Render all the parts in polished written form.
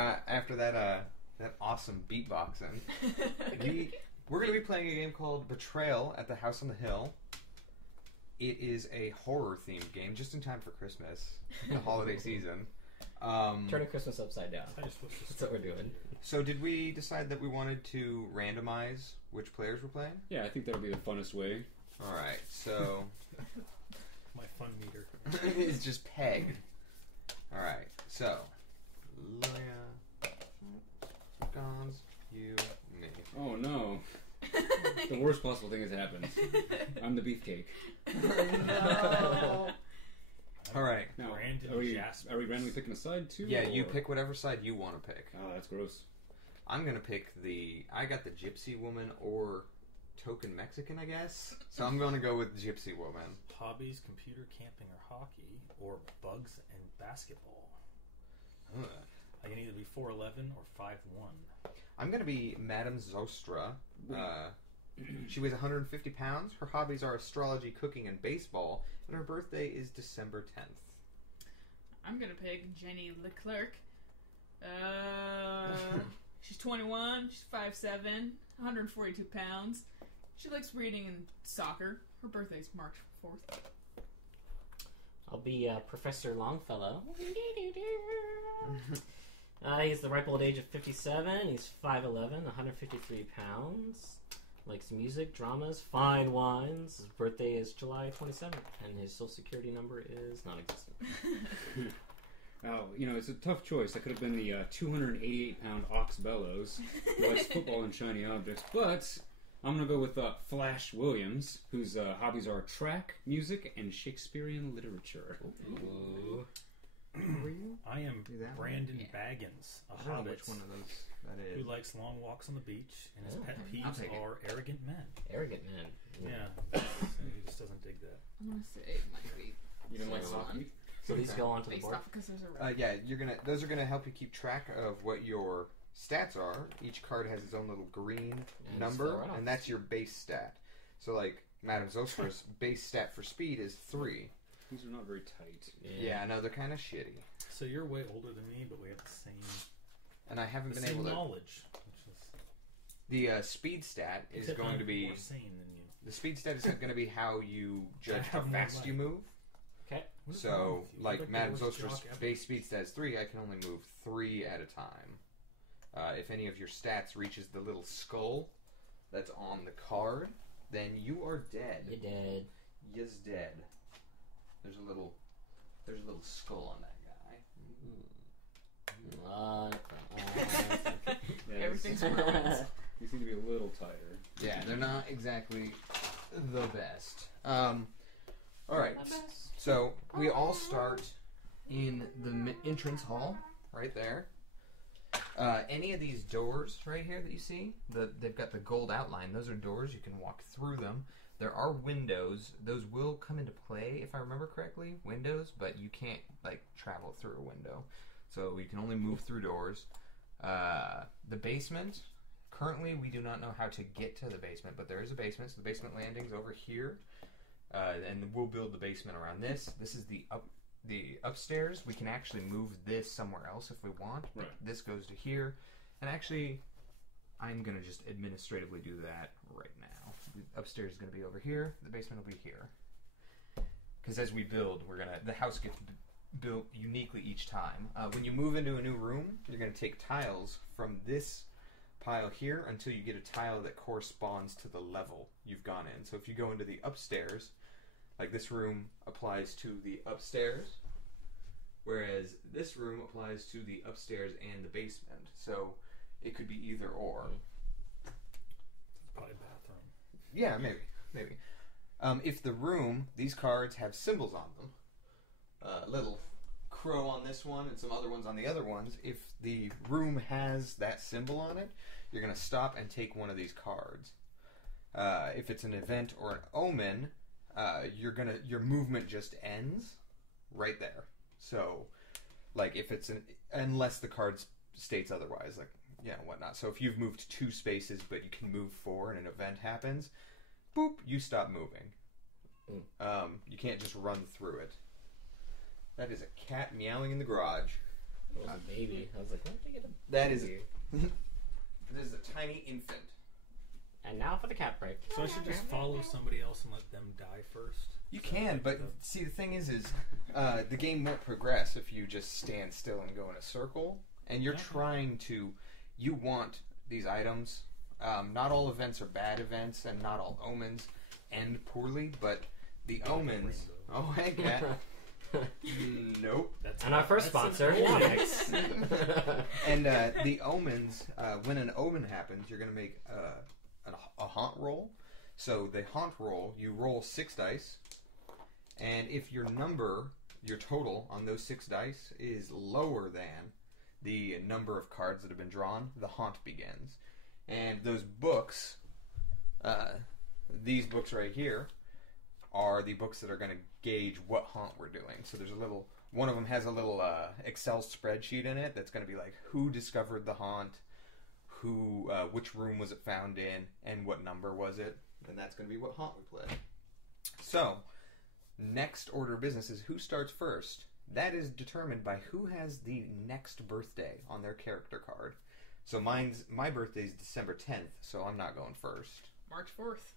after that awesome beatboxing, we're going to be playing a game called Betrayal at the House on the Hill. It is a horror-themed game, just in time for Christmas, the holiday season. Turning Christmas upside down. That's what we're doing. So did we decide that we wanted to randomize which players we're playing? Yeah, I think that'll be the funnest way. Alright, so... My fun meter. is just pegged. Alright, so... Lilia, Gons, you, me. Oh no. The worst possible thing has happened. I'm the beefcake. No. Alright. Now, are we randomly picking a side too? Yeah, you pick whatever side you want to pick. Oh, that's gross. I'm gonna pick I got the Gypsy Woman or Token Mexican, I guess. So I'm gonna go with Gypsy Woman. Hobbies, computer, camping, or hockey, or bugs and basketball. I can either be 4'11" or 5'1". I'm gonna be Madame Zostra. She weighs 150 pounds. Her hobbies are astrology, cooking, and baseball. And her birthday is December 10th. I'm gonna pick Jenny Leclerc. She's 21. She's 5'7", 142 pounds. She likes reading and soccer. Her birthday's March 4th. I'll be Professor Longfellow. He's the ripe old age of 57. He's 5'11", 153 pounds. Likes music, dramas, fine wines. His birthday is July 27th, and his social security number is non-existent. Oh, it's a tough choice. That could have been the 288-pound Ox Bellows, who likes football and shiny objects. But I'm going to go with Flash Williams, whose hobbies are track, music, and Shakespearean literature. Ooh. I am Brandon Baggins, a hobbit. Which one of those that is. Who likes long walks on the beach, and his pet peeves are arrogant men. Arrogant men. Yeah. He just doesn't dig that. I'm gonna say it might be. You don't like hockey? So these go onto the Based board. off because there's a Yeah, those are gonna help you keep track of what your stats are. Each card has its own little green number, and that's your base stat. So, like Madame Zostra's base stat for speed is 3. These are not very tight. Yeah, no, they're kind of shitty. So you're way older than me, but we have the same. And I haven't been able to. Knowledge. Which is... The speed stat is going to be more sane than you. The speed stat is going to be how you judge how fast you move. Okay. So, like Madame Zostra's base speed stat is 3. I can only move 3 at a time. If any of your stats reaches the little skull that's on the card, then you are dead. You're dead. Yes, dead. There's a little skull on that guy. Everything's ruined. You seem to be a little tighter. Yeah, they're not exactly the best. Alright, so we all start in the entrance hall, right there. Any of these doors right here that you see, they've got the gold outline. Those are doors. You can walk through them. There are windows. Those will come into play, if I remember correctly, windows, but you can't, travel through a window. So you can only move through doors. The basement, currently we do not know how to get to the basement, but there is a basement. So the basement landing's over here, and we'll build the basement around this. This is the upstairs. We can actually move this somewhere else if we want. Right. This goes to here, and actually, I'm going to just administratively do that right now. The upstairs is going to be over here. The basement will be here. Because as we build, the house gets built uniquely each time. When you move into a new room, you're going to take tiles from this pile here until you get a tile that corresponds to the level you've gone in. So if you go into the upstairs, like this room applies to the upstairs, whereas this room applies to the upstairs and the basement. So it could be either or. Probably bathroom. Yeah, maybe. If the room, these cards have symbols on them, little crow on this one and some other ones on the other ones. If the room has that symbol on it, you're going to stop and take one of these cards. If it's an event or an omen, your movement just ends right there. So, if it's unless the card states otherwise, whatnot. So if you've moved 2 spaces but you can move 4 and an event happens, boop, you stop moving. You can't just run through it. That is a cat meowing in the garage. It was a baby. I was like, why did they get a That is baby? this is a tiny infant. And now for the cat break. So I should just follow somebody else and let them die first? You can, but see, the thing is the game won't progress if you just stand still and go in a circle. And you're trying to, you want these items. Not all events are bad events, and not all omens end poorly, but the omens... Oh, hey, cat. Nope. And our first sponsor, Onyx. And the omens, when an omen happens, you're going to make a haunt roll. So the haunt roll, you roll 6 dice, and if your total on those 6 dice is lower than the number of cards that have been drawn, the haunt begins. And those books, these books right here, are the books that are going to gauge what haunt we're doing. So there's one of them has a little Excel spreadsheet in it that's going to be like who discovered the haunt, which room was it found in, and what number was it, and that's going to be what haunt we play. So, next order of business is who starts first. That is determined by who has the next birthday on their character card. So my birthday is December 10th, so I'm not going first. March 4th.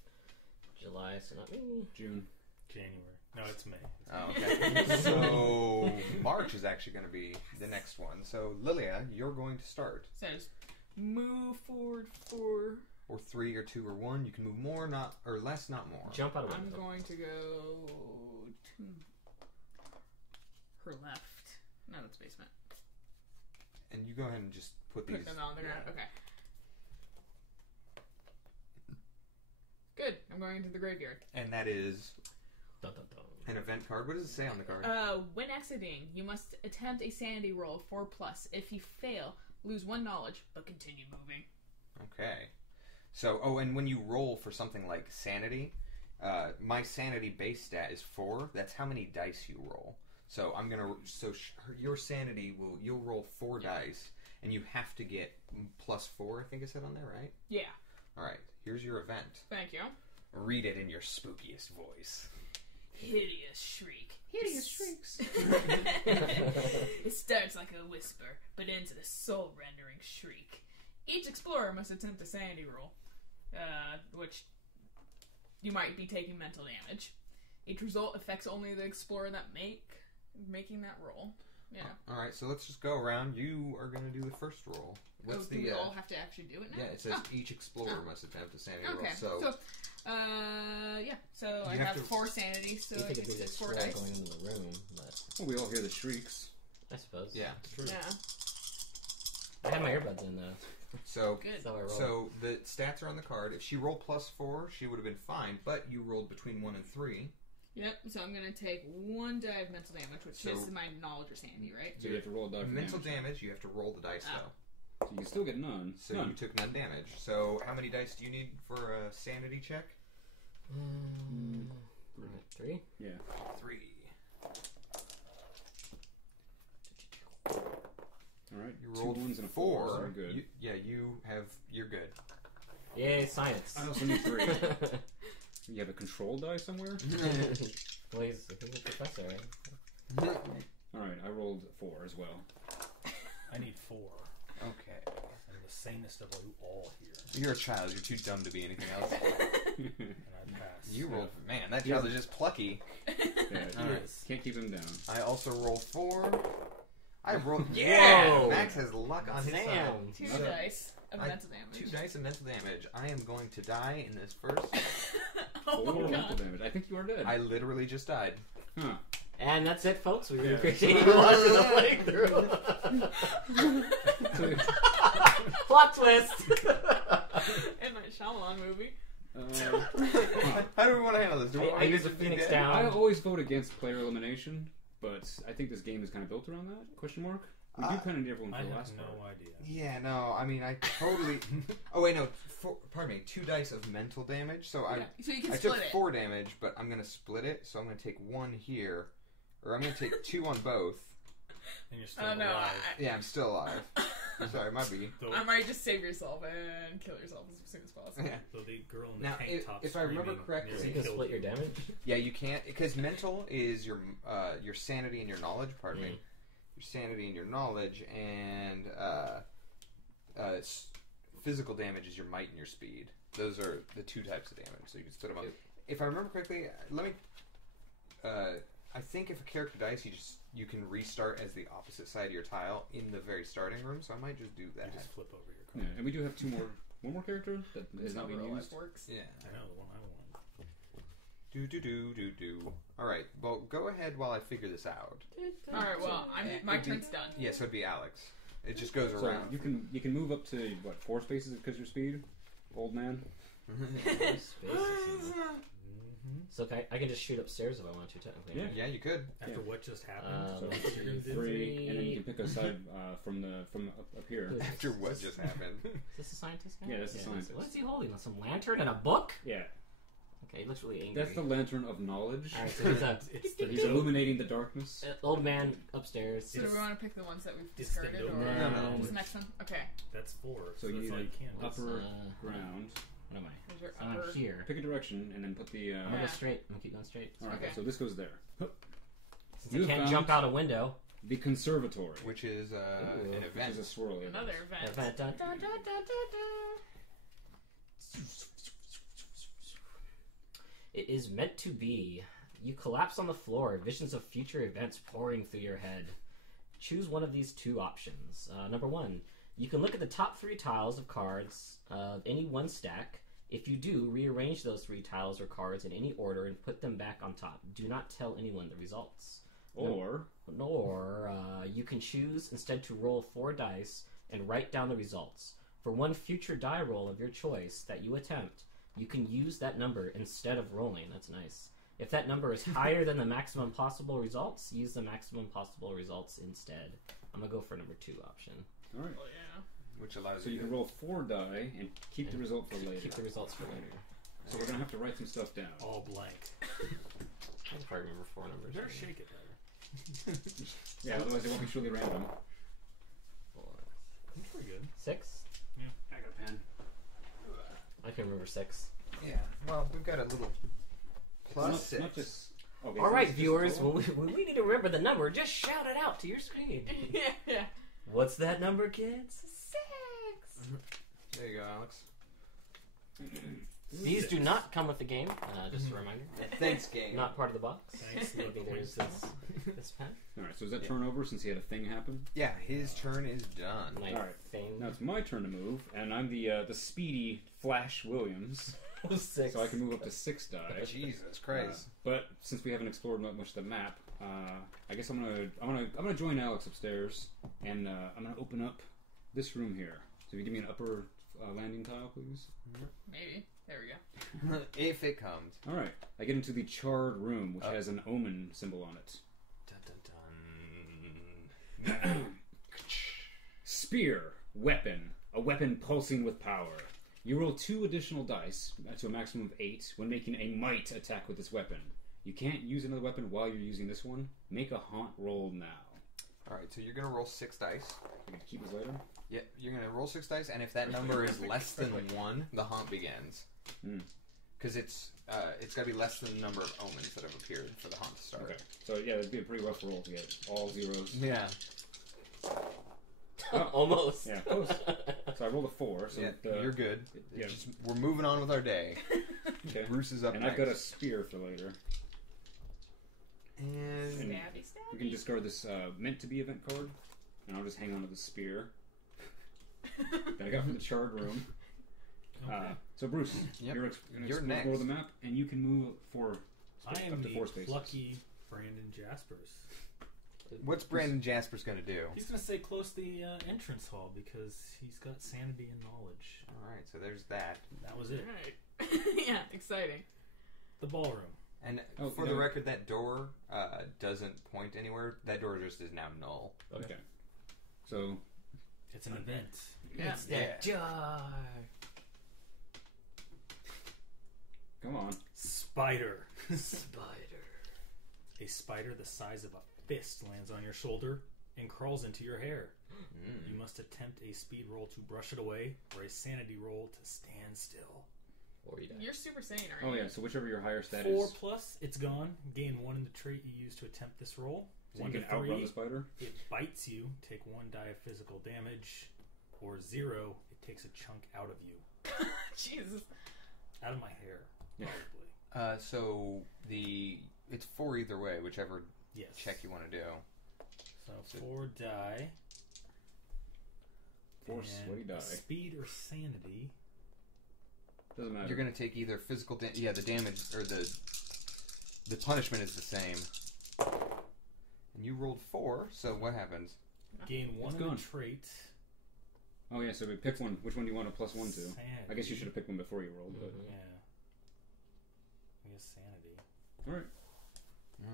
July, so not me. June. January. No, it's May. Oh, okay. So March is actually going to be the next one. So Lilia, you're going to start. Says move forward 4. Or 3 or 2 or 1. You can move more, not or less, not more. Jump out of I'm window. going to go to her left. No, that's basement. And you go ahead and just put these. Put them on the ground. Okay. Good. I'm going into the graveyard. And that is Dun, dun, dun. an event card. What does it say on the card? When exiting, you must attempt a sanity roll of 4+. If you fail, lose 1 knowledge, but continue moving. Okay. So, and when you roll for something like sanity, my sanity base stat is 4. That's how many dice you roll. So your sanity you'll roll 4 dice, and you have to get +4. I think it said on there, right? Yeah. All right. Here's your event. Thank you. Read it in your spookiest voice. Hideous shriek. Hideous shrieks. It starts like a whisper, but ends in a soul-rendering shriek. Each explorer must attempt a sanity roll, which you might be taking mental damage. Each result affects only the explorer that making that roll. Yeah. All right, so let's just go around. You are going to do the first roll. What's do we all have to actually do it now? Yeah, it says each explorer must attempt a sanity roll. Okay. So So I have 4 sanity, so You I think get it'd be the 4 squirrel dice. going into the room, but Well, we all hear the shrieks. I suppose. yeah. True. Yeah. I had my earbuds in though. So Good. So I rolled. So the stats are on the card. If she rolled +4, she would have been fine. But you rolled between 1 and 3. Yep, so I'm going to take 1 die of mental damage, which So- is my knowledge or sanity, right? So you have to roll a die for Mental damage. damage, you have to roll the dice Oh. though. So you can still get none. So None. you took none damage. So how many dice do you need for a sanity check? 3. Yeah. 3. All right. You 2 rolled 1s and a 4. So 4. we're good. You're good. Yay, science. I also need 3. You have a control die somewhere? Well, he's a professor, right? All right. I rolled 4 as well. I need 4. Okay. I'm the sanest of you all here. You're a child. You're too dumb to be anything else. And I pass. You rolled. Man, that child is just plucky. Yeah, All right. Can't keep him down. I also rolled 4. I rolled. Yeah! Whoa! Max has luck on his side. Damn. 2 So- dice of mental damage. 2 dice of mental damage. I am going to die in this first. Oh 4 my mental god. damage. I think you are dead. I literally just died. Huh. And that's it, folks. We really Yeah. appreciate you watching the playthrough. Plot twist. In my Shyamalan movie. How do we want to handle this? Do we I want to use get a the Phoenix dead? down. I always vote against player elimination, but I think this game is kind of built around that? Question mark? We do kind of need everyone I for the have last no part. idea. Yeah, no. I mean, I totally. Oh wait, no. Pardon me. 2 dice of mental damage. So Yeah. So you can I split took it. 4 damage, but I'm gonna split it. So I'm gonna take 1 here, or I'm gonna take 2 on both. And you're still Oh no, alive. Yeah, I'm still alive. I'm sorry, might be. So, I might just save yourself and kill yourself as soon as possible. Yeah. so the girl in the Now, tank top if I remember screaming correctly- So nearly you can killed split your damage? Yeah, you can't because mental is your sanity and your knowledge. Pardon me. your sanity, and your knowledge, and physical damage is your might and your speed. Those are the 2 types of damage, so you can split them up. If I remember correctly, let me. I think if a character dies, you can restart as the opposite side of your tile in the very starting room. So I might just do that. You just flip over your Yeah, card. and we do have one more character that is not being Real life used. works. Yeah. I know the one I want. Do. All right. Well, go ahead while I figure this out. All right. Well, my turn's done. Yeah, so it'd be Alex. It just goes So around. you can move up to what 4 spaces because your speed, old man. So I can just shoot upstairs if I want to, technically. Yeah. right? Yeah, you could. After Yeah. what just happened, So you're gonna do 3, and then you can pick a side from up here. Who is After this? what just happened. Is this a scientist guy? Yeah, that's a scientist. What is he holding? Some lantern and a book? Yeah, Okay, he looks really angry. that's the lantern of knowledge. Alright, so he's a It's the He's illuminating the darkness. old man upstairs. So do we want to pick the ones that we've It's the discarded, note. or No. what's the next one? Okay. That's 4. So you that's need all you can. Let's, upper ground. What am I? There's your I'm upper. here. Pick a direction and then put the. I'm gonna Yeah. go straight. I'm gonna keep going straight. All right, Okay. so this goes there. Since You I can't found- jump out a window. The conservatory, Which is Ooh. an which event. is a swirl. Yeah. Another event. Event. Dun, dun, dun, dun, dun, dun. It is meant to be. You collapse on the floor, visions of future events pouring through your head. Choose one of these 2 options. Number 1, you can look at the top 3 tiles of cards of any one stack. If you do, rearrange those 3 tiles or cards in any order and put them back on top. Do not tell anyone the results. Or You can choose instead to roll 4 dice and write down the results. For one future die roll of your choice that you attempt, you can use that number instead of rolling. That's nice. If that number is higher than the maximum possible results, use the maximum possible results instead. I'm going to go for number 2 option. all right. Oh yeah. Which allows So you can roll 4 die and keep the result for later. Keep the results for later. So we're gonna have to write some stuff down. All blank. I can probably remember 4 numbers. Better shake it better. Yeah, otherwise it won't be truly random. 4, That's pretty good. 6? I got a pen. I can remember 6. Yeah. Well, we've got a little plus 6. Not just. Okay, All so right, it's just viewers, total? when we need to remember the number, just shout it out to your screen. Yeah. What's that number, kids? 6. There you go, Alex. These do not come with the game, just a reminder. Thanks, game. Not part of the box. Thanks. Maybe there's this pen. All right, so is that turnover since he had a thing happen? Yeah, his turn is done. My All right. thing. Now it's my turn to move, and I'm the speedy Flash Williams, 6. so I can move up to 6 die. Jesus Christ. But since we haven't explored much of the map, I guess I'm gonna join Alex upstairs, and I'm gonna open up this room here. So if you give me an upper landing tile, please. Maybe. There we go. If it comes. All right, I get into the charred room, which has an omen symbol on it. Dun, dun, dun. Spear, weapon, a weapon pulsing with power. You roll 2 additional dice to a maximum of 8 when making a might attack with this weapon. You can't use another weapon while you're using this one. Make a haunt roll now. Alright, so you're going to roll 6 dice. You can keep this later. Yeah, you're going to roll 6 dice, and if that number is less than 1, the haunt begins. Because it's got to be less than the number of omens that have appeared for the haunt to start. Okay, so yeah, it'd be a pretty rough roll to get all zeros. Yeah. Oh, Almost. yeah, close. So I rolled a 4. So Yeah, you're good. yeah. Just, we're moving on with our day. Okay. Bruce is up And next. I've got a spear for later. And And Stabby, we stabby. can discard this meant to be event card, and I'll just hang on to the spear that I got from the charred room. Okay. So Bruce, Yep. you're You're explore next. the map, and you can move I am up to 4 the spaces. plucky Brandon Jaspers. what's Brandon Jasper's going to do? He's going to stay close to the entrance hall because he's got sanity and knowledge. Alright, so there's that. That was it. Alright. Yeah, exciting. The ballroom. And Oh, for yeah. the record, that door doesn't point anywhere. That door just is now null. Okay. So It's an event. Yeah. It's that jar. come on. Spider. Spider. A spider the size of a fist lands on your shoulder and crawls into your hair. You must attempt a speed roll to brush it away or a sanity roll to stand still. Or you die. You're Super Saiyan, aren't Oh you? yeah. So whichever your higher stat 4 is. plus, it's gone. Gain 1 in the trait you use to attempt this roll. So 1 you to can outrun 3, the spider. it bites you, take 1 die of physical damage, or 0, it takes a chunk out of you. Jesus. Out of my hair, Yeah. probably. So it's 4 either way, whichever Yes. check you want to do. So 4 die. 4 and sweaty die. Speed or sanity. Doesn't matter. You're gonna take either physical the damage or the punishment is the same. And you rolled 4, so what happens? Gain 1 It's of gone. the trait. Oh yeah, so we pick one. Which one do you want a +1 to? Sanity. I guess you should have picked one before you rolled. But Yeah. I guess sanity. all right.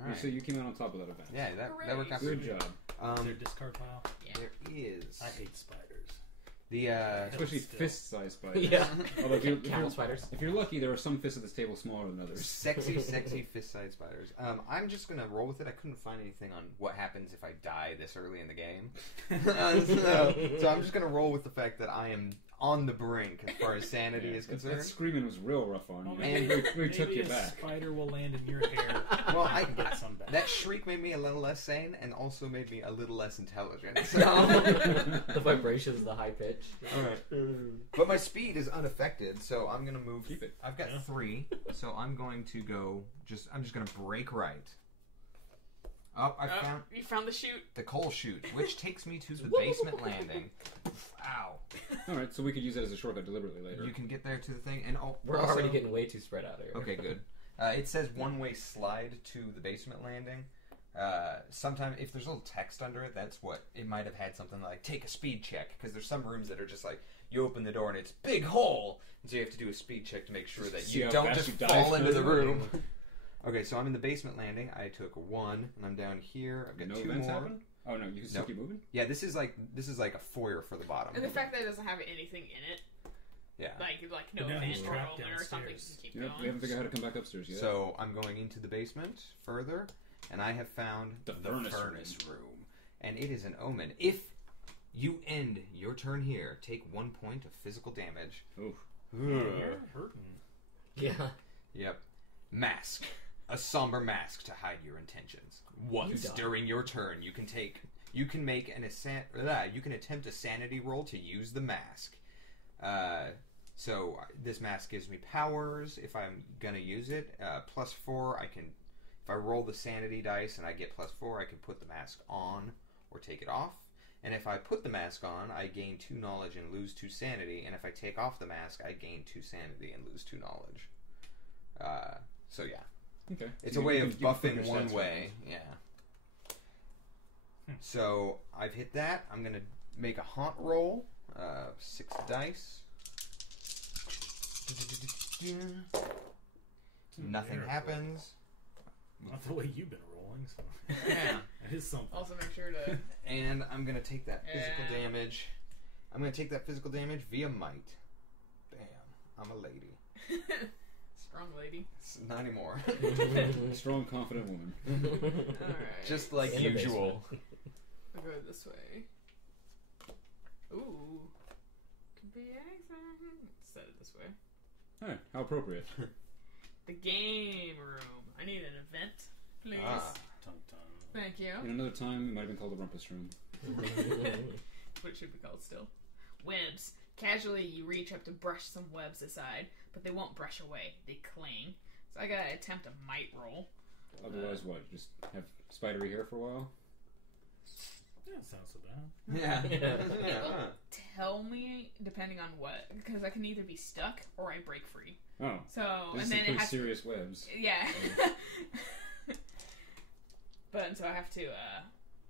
All right. So you came out on top of that event. Yeah, that Hooray. worked out. Good pretty job. Is there a discard pile? Yeah. There is I hate spiders. the Especially Still. fist-sized spiders. Yeah. Although if Camel spiders. if you're lucky, there are some fists at this table smaller than others. sexy fist-sized spiders. I'm just gonna roll with it. I couldn't find anything on what happens if I die this early in the game, so I'm just gonna roll with the fact that I am on the brink as far as sanity is That concerned. screaming was real rough on you. And we took you Maybe a back. spider will land in your hair. Well, and get some back. that shriek made me a little less sane and also made me a little less intelligent. So. The vibrations, the high pitch. All right. But my speed is unaffected, so I'm gonna move. Keep it. I've got Yeah. 3, so I'm going to go. I'm just gonna break right. Oh, You found the chute. the coal chute, which takes me to the basement landing. Ow! All right, so we could use that as a shortcut deliberately later. You can get there to the thing, and We're also, already getting way too spread out here. Okay, good. It says one-way slide to the basement landing. Sometime if there's a little text under it, that's what it might have had something like take a speed check, because there's some rooms that are just like you open the door and it's big hole, and so you have to do a speed check to make sure that See you how don't fast just you dive fall into the through it. room. Okay, so I'm in the basement landing. I took 1, and I'm down here. I've got No 2 events more. happen? Oh no, you can still Nope. keep moving? Yeah, this is like a foyer for the bottom. And the fact that it doesn't have anything in it, Yeah. like no But now he's event or trapped moment or something, downstairs. to keep Yep, we going. haven't figured out how to come back upstairs yet. So I'm going into the basement further, and I have found The furnace room. And it is an omen. If you end your turn here, take 1 point of physical damage. Oof. You're hurting. Yeah. Yep. Mask. A somber mask to hide your intentions. Once die. during your turn, you can make you can attempt a sanity roll to use the mask. So this mask gives me powers if I'm gonna use it. +4, I can. If I roll the sanity dice and I get +4, I can put the mask on or take it off. And if I put the mask on, I gain 2 knowledge and lose 2 sanity. And if I take off the mask, I gain 2 sanity and lose 2 knowledge. So yeah, Okay. it's So a way you of can flip buffing your one stats way. Yeah. So I've hit that. I'm gonna make a haunt roll. 6 dice. Nothing Miracle. happens. Not the way you've been rolling, so Yeah. that is something. Also, make sure to. And I'm gonna take that physical Yeah. damage. I'm gonna take that physical damage via might. Bam. I'm a lady. Strong lady. Not anymore. Strong, confident woman. Alright. Just like In the usual. I'll go this way. Ooh. Could be anything. Set it this way. Alright, how appropriate. The game room. I need an event, please. Ah. Tum tum. Thank you. In another time, it might have been called the Rumpus Room. What it should be called still. Webs. Casually, you reach up to brush some webs aside, but they won't brush away. They cling. So I gotta attempt a might roll. Otherwise, what? Just have spidery hair for a while? Yeah, sounds so bad. Yeah. It'll tell me, depending on what, because I can either be stuck or I break free. Oh. So, This and is then some it pretty has serious webs. Yeah. But so I have to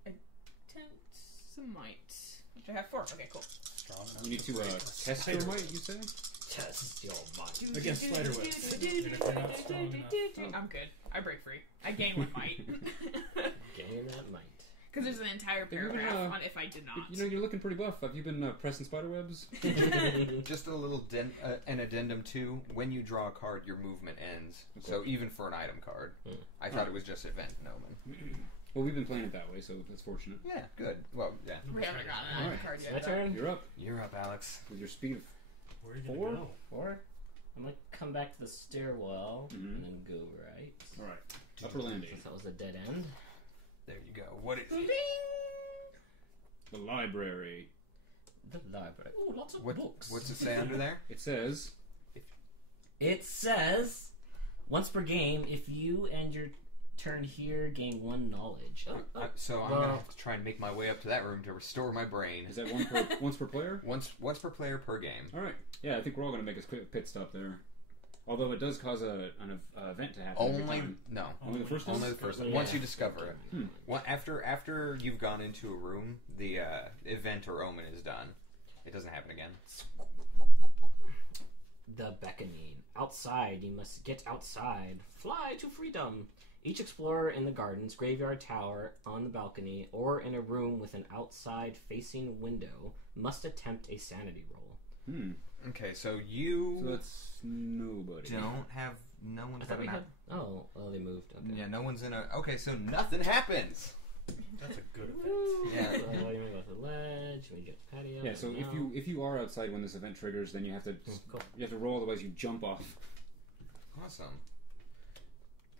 attempt some might. Which I have 4. Okay, cool. Strong enough You need to break a test spider your might, you say? Test your mind. against spider webs. And if they're not strong enough, I'm good. I break free. I gain 1 might. Gain that might. Because there's an entire Have you been, paragraph on if I did not. You know, you're looking pretty buff. Have you been pressing spider webs? Just a little an addendum too. When you draw a card, your movement ends. Okay. So even for an item card, I thought it was just event omen. Well, we've been playing it that way, so that's fortunate. Yeah, good. Well, yeah. We haven't gotten an item Alright. card My yet. turn. You're up You're up, Alex. with your speed of where are you gonna 4? go? 4? I'm gonna come back to the stairwell Mhm. and then go right. Alright. Upper landing. Since that was a dead end. There you go. What it? The library. The library. Ooh, lots of books. What's it say under there? It says... It says, once per game, if you end your turn here, gain 1 knowledge. So I'm gonna have to try and make my way up to that room to restore my brain. Is that once per player? Once per player per game. All right. Yeah, I think we're all going to make a quick pit stop there. Although it does cause an event to happen every time. No. Only the first one? Only the first one. Yeah. Once you discover it. Hmm. Well, after you've gone into a room, the event or omen is done. It doesn't happen again. The beckoning. Outside, you must get outside. Fly to freedom. Each explorer in the gardens, graveyard tower, on the balcony, or in a room with an outside-facing window must attempt a sanity roll. Hmm. Okay, so So that's nobody. no one's I thought we having had... Oh, well, they moved. Okay. Yeah, no one's in a... Okay, so nothing happens. That's a good event. Yeah. What do you mean about the ledge? We get patio. Yeah, so if you are outside when this event triggers, then you have to roll, otherwise you jump off. Awesome.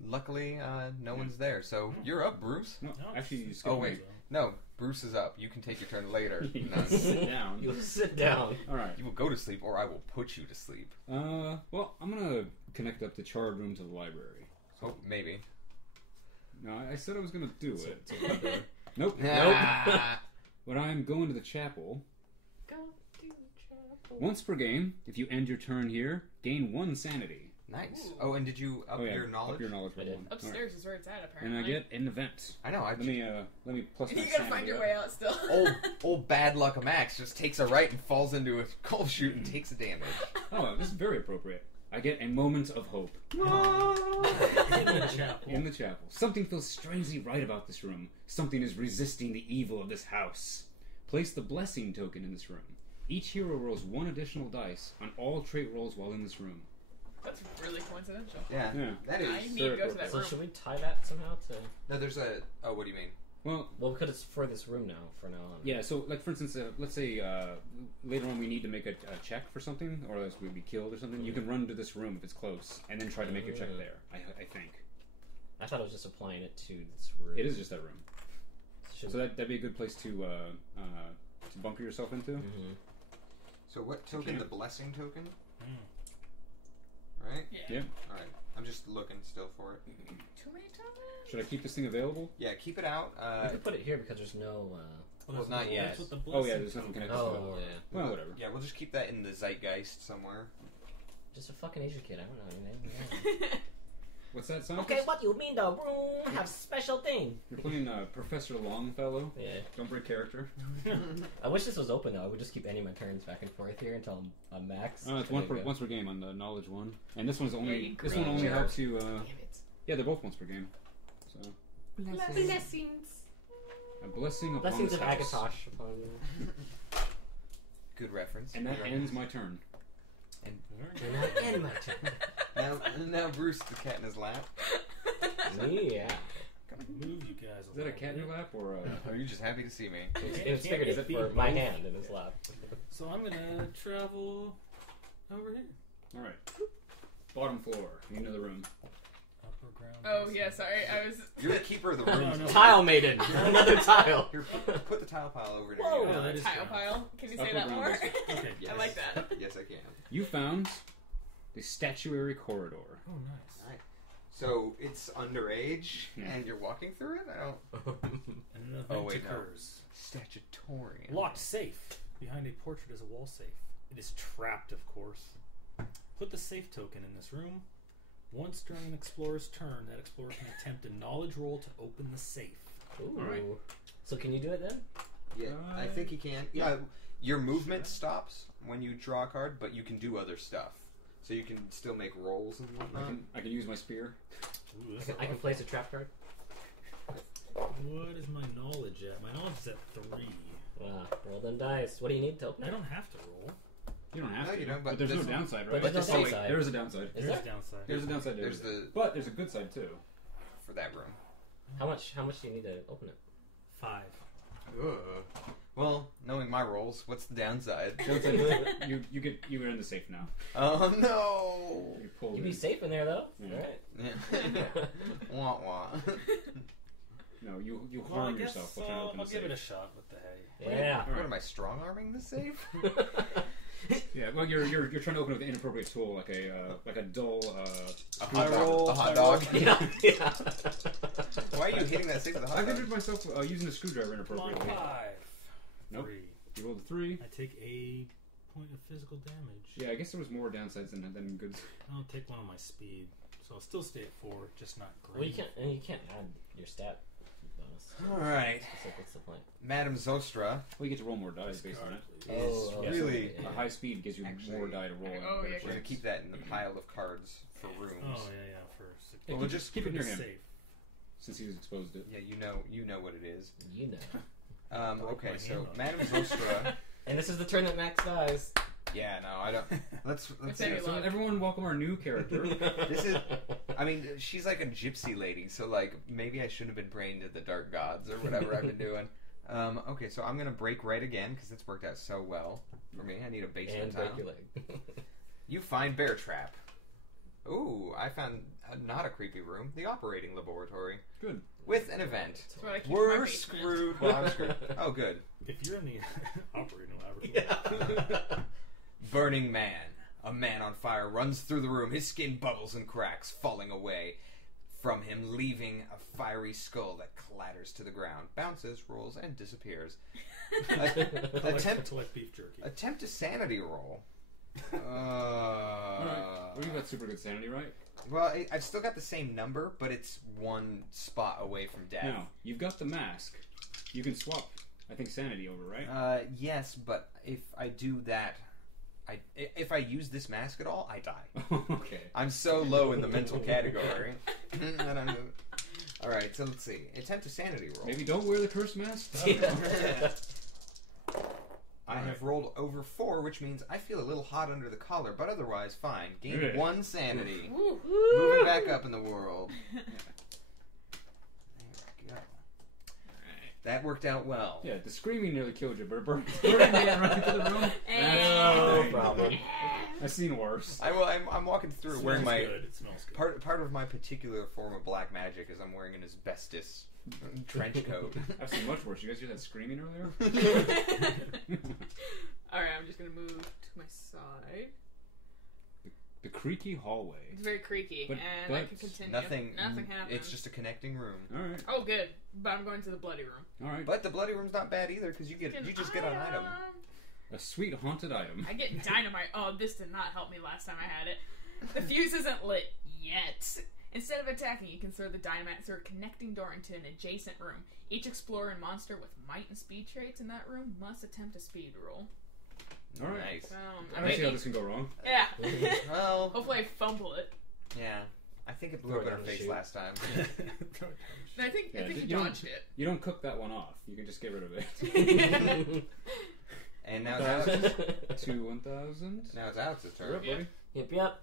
Luckily, no one's there, so you're up, Bruce. No, No, actually, you it's- skip Oh, wait. No, Bruce is up. You can take your turn later. No. Sit down. You'll sit down. All right. You will go to sleep, or I will put you to sleep. Well, I'm gonna connect up the charred room to the library. Oh, maybe. No, I said I was gonna do So- it. so what the- Nope. Ah. But I'm going to the chapel. Go to chapel. Once per game, if you end your turn here, gain 1 sanity. Nice. Ooh. Oh, and did you up your knowledge? Up your knowledge by I did. 1. Upstairs is where it's at, And apparently. I get an event. I know. Let me plus my You gotta sanity find your up. way out still. old bad luck Max just takes a right and falls into a cold chute and takes a damage. Oh, this is very appropriate. I get a moment of hope. In the chapel. In the chapel. Something feels strangely right about this room. Something is resisting the evil of this house. Place the blessing token in this room. Each hero rolls 1 additional dice on all trait rolls while in this room. That's really coincidental. Yeah, Yeah. that I is. need to go to that So room. should we tie that somehow to... No, there's a. Oh, what do you mean? Well, Well, because it's for this room now, for now on. yeah, so, like, for instance, let's say later on we need to make a check for something, or else we'd be killed or something. You can run to this room if it's close, and then try to make your check there, I think. I thought I was just applying it to this room. It is just that room. Should So that'd be a good place to bunker yourself into. Mhm. So what token? Okay. The blessing token, Mm. right? Yeah. Yep. All right. I'm just looking still for it. Too many tokens? Should I keep this thing available? Yeah, keep it out. We could put it here because there's no... Well, not yet. That's what the Oh, yeah, blessing there's nothing token connected is to Oh, for. yeah. Well, whatever. Yeah, we'll just keep that in the zeitgeist somewhere. Just a fucking Asian kid. I don't know anything. What's that sound? Okay, what you mean the room have special thing? You're playing Professor Longfellow. Yeah. Don't break character. I wish this was open though. I would just keep ending my turns back and forth here until I'm max. It's once per game on the knowledge one, and this one's Yeah, only you this one only green helps you. Damn it. Yeah, they're both once per game. So Blessings. a blessing upon Blessings this of house. Agatosh upon you. Good reference. And that Good ends reference. my turn. And I end my turn. Now Bruce, the cat in his lap. Yeah. Move you guys. Is that a cat in your lap or Are you just happy to see me? It was figured Can't for be my both. hand in his lap. So I'm gonna travel over here. All right? Bottom floor, another room. Upper ground. Oh, yeah, sorry. I was. You're the keeper of the room. No. Tile maiden. Another tile. Here, put the tile pile over there. Whoa. Oh, that is Tile ground. pile. Can you say Upper that ground more? is- Okay. Yes. I like that. Yes, I can. You found the statuary corridor. Oh, nice. Alright. So it's underage, Yeah. and you're walking through it? I don't. And an event Oh, wait, no. occurs. Statutorial. Locked safe. Behind a portrait is a wall safe. It is trapped, of course. Put the safe token in this room. Once during an explorer's turn, that explorer can attempt a knowledge roll to open the safe. Ooh. Alright. So can you do it then? Yeah, I think you can. Yeah, your movement stops when you draw a card, but you can do other stuff. So you can still make rolls and whatnot. I can use my spear. Ooh, this I can place a trap card. What is my knowledge at? My knowledge is at 3. Roll them dice. What do you need to open I it? don't have to roll. You don't have No, to. you don't, but there's no this- downside, but right? there's no Oh, wait, downside. there is a downside. Is There's there? a downside. There's a downside. There's the But there's a good side too. for that room. How much do you need to open it? 5. Ugh. Well, knowing my rolls, what's the downside? Downside is you're in the safe now. Oh no! You pulled You'd be in. safe in there though, Yeah. right? Yeah. Wah wah. you Well, I harm guess yourself by trying to open I'll the give it a safe. shot with the hay. Yeah. What am I, strong-arming the safe? Yeah, well, you're trying to open it with an inappropriate tool, like a dull A hot dog. Yeah. Yeah. Why are you hitting that safe with a I hot dog? injured myself using a screwdriver inappropriately. 5. Nope. 3. You rolled a 3. I take a point of physical damage. Yeah, I guess there was more downsides than goods. I'll take one on my speed, so I'll still stay at 4, just not great. Well, you can't add your stat bonus. All right, So what's the point? Madame Zostra. Well, you get to roll more dice based on it. Oh, Yeah, really- so a high speed gives you Actually- more die to roll. Oh, yeah, We're gonna keep that in the pile of cards for rooms. Oh yeah, for Yeah, Well, just keep it near him safe. since he's exposed it. Yeah, you know what it is. You know. Okay, my so hand on it. Madame Zostra. And this is the turn that Max dies. Yeah, no, I don't. Let's It's see. any So luck. everyone, welcome our new character. This is. I mean, she's like a gypsy lady, so like maybe I shouldn't have been praying to the dark gods or whatever I've been doing. Okay, so I'm gonna break right again because it's worked out so well for me. I need a basement And tile. break your leg. You find bear trap. Ooh, I found not a creepy room. The operating laboratory Good. with an event. That's where I keep my We're basement. screwed. Well, I'm screwed. Oh, good. If you're in the operating laboratory, Yeah. Burning man. A man on fire runs through the room. His skin bubbles and cracks, falling away from him, leaving a fiery skull that clatters to the ground, bounces, rolls, and disappears. I like Attempt to like beef jerky. attempt a sanity roll. Alright. Well, you got super good sanity, right? Well, I've still got the same number, but it's one spot away from death. Now, you've got the mask. You can swap, I think, sanity over, right? Yes, but if I do that, if I use this mask at all, I die. Okay. I'm so low in the mental category. All right, so let's see. Attempt a sanity roll. Maybe don't wear the cursed mask? I have rolled over 4, which means I feel a little hot under the collar, but otherwise fine. Gain Good. 1 sanity. Woo. Moving back up in the world. There we go. That worked out well. Yeah, the screaming nearly killed you, but burning man right into the room? No And- problem. I've seen worse. I'm walking through It wearing smells my... good. It smells good. Part of my particular form of black magic is I'm wearing an asbestos trench coat. I've seen much worse. You guys hear that screaming earlier? Alright, I'm just gonna move to my side. The creaky hallway. It's very creaky, But- and I but can continue. Nothing happens. It's just a connecting room. Alright. Oh, good. But I'm going to the bloody room. Alright. But the bloody room's not bad either because you just get an item. A sweet haunted item. I get dynamite. Oh, this did not help me last time I had it. The fuse isn't lit yet. Instead of attacking, you can throw the dynamite through a connecting door into an adjacent room. Each explorer and monster with might and speed traits in that room must attempt a speed roll. Alright. Nice. I'm I see how making... this can go wrong. Yeah. Well, Hopefully I fumble it. yeah. I think it blew Throw up it in her down the face chute. last time. And I think Yeah, you you don't- dodged it. You don't cook that one off. You can just get rid of it. And now it's Alex. To 1,000. Now it's Alex's You're up, turn. buddy. Yep.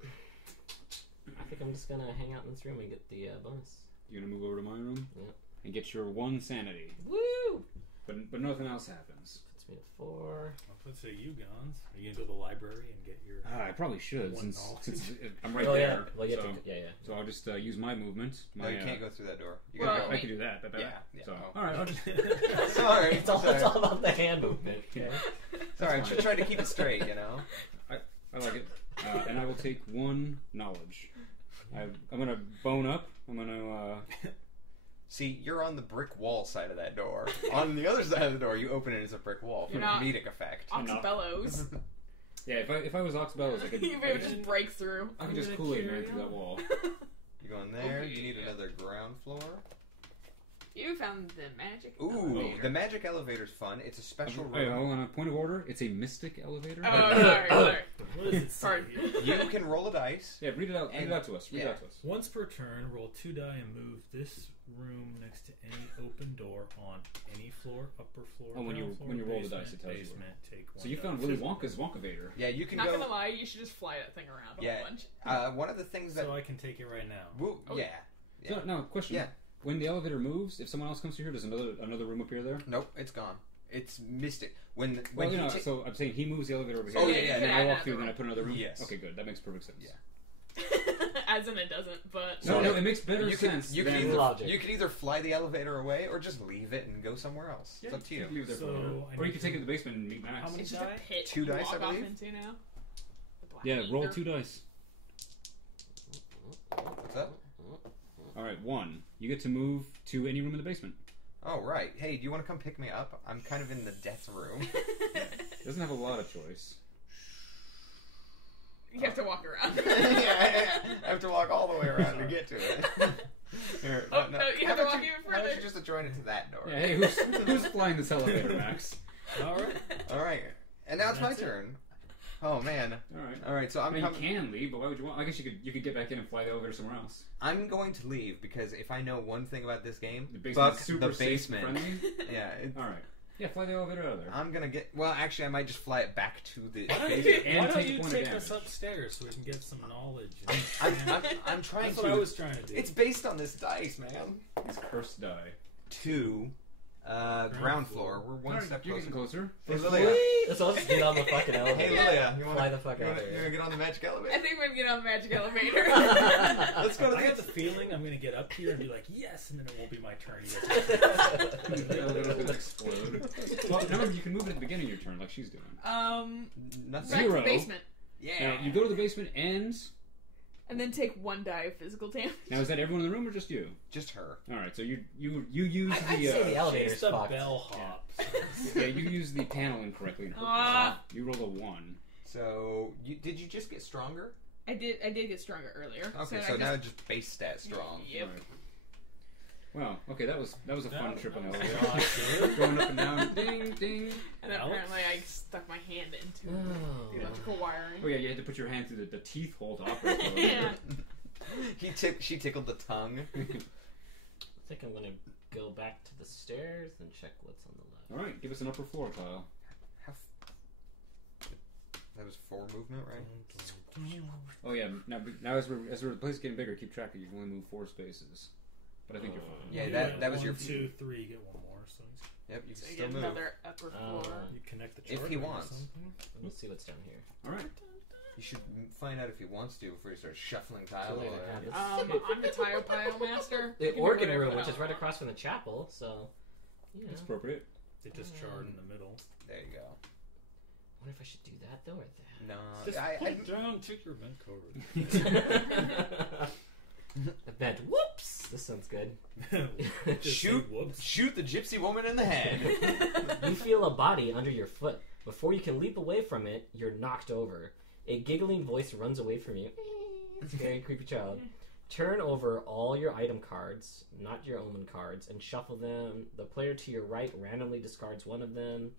I think I'm just gonna hang out in this room and get the bonus. You're gonna move over to my room Yep. and get your 1 sanity. Woo! But nothing else happens. Puts me at 4. Let's say you, Gons. Are you gonna go to the library and get your? I probably should One since knowledge. I'm right Oh there. yeah. Well, you so, have to. Yeah. so I'll just use my movement. No, My, you can't go through that door. You Well, gotta I can do that. Yeah, yeah. So, Oh. all right. I'll just. Sorry. It's all about the hand movement. Yeah. Sorry, I'm just trying to keep it straight, you know? I like it. And I will take 1 knowledge. I'm gonna bone up. I'm gonna. See, you're on the brick wall side of that door. On the other side of the door, you open it as a brick wall for You're not- comedic effect. Oxybellows. Yeah. If I was Oxbellows, I could. You I would could just break through. I could just Kool-Aid man through that wall. You going there? Okay. You need another ground floor. You found the magic Ooh, elevator. the magic elevator's fun. It's a special Hey, room. hold on. A point of order. It's a mystic elevator. Oh, sorry. What does it say Pardon. here? You can roll a dice. Yeah, read it out. Read And- it out to us. Read it yeah. out to us. Once per turn, roll 2 die and move this room next to any open door on any floor, upper floor, Oh, when ground you- floor, when you roll the basement, dice, it tells you basement, take 1 So you die. found Willy Wonka's Wonkavator. Yeah, you can Not go. gonna lie, you should just fly that thing around a Yeah. whole bunch. One of the things that. So I can take it right now. Woo, Oh. yeah. So, now, question. Yeah. When the elevator moves, if someone else comes through here, does another room appear there? Nope, it's gone. It's mystic. When Well, he so I'm saying he moves the elevator over here. Oh, yeah, and yeah, then yeah, I yeah, walk through, and then I put another room. Yes. Okay, good. That makes perfect sense. Yeah. as in it doesn't, but No, it makes better sense. You than- can either fly the elevator away or just leave it and go somewhere else. Yeah, It's up to you. leave it there for So, a minute. I Or you need can to- take it to the basement and meet Max. How many it's just a die? pit. 2 you dice, I walk off believe? into now. The black Yeah, roll ether. 2 dice. What's up? Alright, 1. You get to move to any room in the basement. Oh, right. Hey, do you want to come pick me up? I'm kind of in the death room. Doesn't have a lot of choice. You have to walk around. I have to walk all the way around to get to it. Here, Oh, no, you have to how about walk even How about further. you just join into that door? Yeah, hey, who's flying this elevator, Max? Alright. All right. And now it's my That's it. turn. Oh, man. Alright. All right, so I I'm mean, you coming. can leave, but why would you want? I guess you could get back in and fly the elevator somewhere else. I'm going to leave because if I know one thing about this game, The basement's fuck super the basement. safe and friendly. Yeah, Alright. Yeah, fly the elevator out of there. I'm gonna get. Well, actually, I might just fly it back to the Why don't basement. And why don't take a you point of take us damage. upstairs so we can get some knowledge? I'm trying That's to. what I was trying to do. It's based on this dice, man. These cursed die. 2, ground floor. We're one Alright, step you're closer. getting closer. Hey, First Lilia. So let's get on the fucking Hey, elevator. Lilia. You Fly the fuck out of You here. wanna get on the magic I elevator? think we're gonna get on the magic elevator. Let's go to I the. have the feeling I'm gonna get up here and be like, yes, and then it won't be my turn. The elevator's gonna explode. Well, remember, you can move it at the beginning of your turn, like she's doing. Nothing. Back to Zero. the basement. Yeah. Now, you go to the basement and... And then take 1 die of physical damage. Now, is that everyone in the room or just you? Just her. Alright, so you use I'd the... say the elevator's She's the fucked. bellhop. yeah, you use the panel incorrectly. Ah. You rolled a 1. So, did you just get stronger? I did get stronger earlier. Okay, I so just- now just base stat strong. Yep. Alright. Well, okay, that was a fun trip on the that elevator. was good. Going up and down, ding, ding. And then Alex? apparently I stuck my hand into Oh. the electrical wiring. Oh yeah, you had to put your hand through the teeth hole to operate the elevator. Yeah. She tickled the tongue. I think I'm gonna go back to the stairs and check what's on the left. Alright, give us an upper floor tile. That was 4 movement, right? Oh yeah, now as the place is getting bigger, keep track of you can only move 4 spaces. But I think you're fine. Yeah, that was your 1, 2, 3. You get 1 more. So Yep, you So can you still get move. another upper floor. you connect the If charger he or wants. something. Let me see what's down here. Alright. You should find out if he wants to before you start shuffling tiles. Too late all to over. have this. I'm the tile pile master. The You can do organ whatever room, the which is hell right I across from the chapel, so you know. That's appropriate. They just charred in the middle. There you go. I wonder if I should do that though or that. No, Just I, put I, it down, take your vent cover. Event. Whoops! This sounds good. Just Shoot. say whoops. shoot the gypsy woman in the head. You feel a body under your foot. Before you can leap away from it, you're knocked over. A giggling voice runs away from you. Scary, creepy child. Turn over all your item cards, not your omen cards, and shuffle them. The player to your right randomly discards one of them.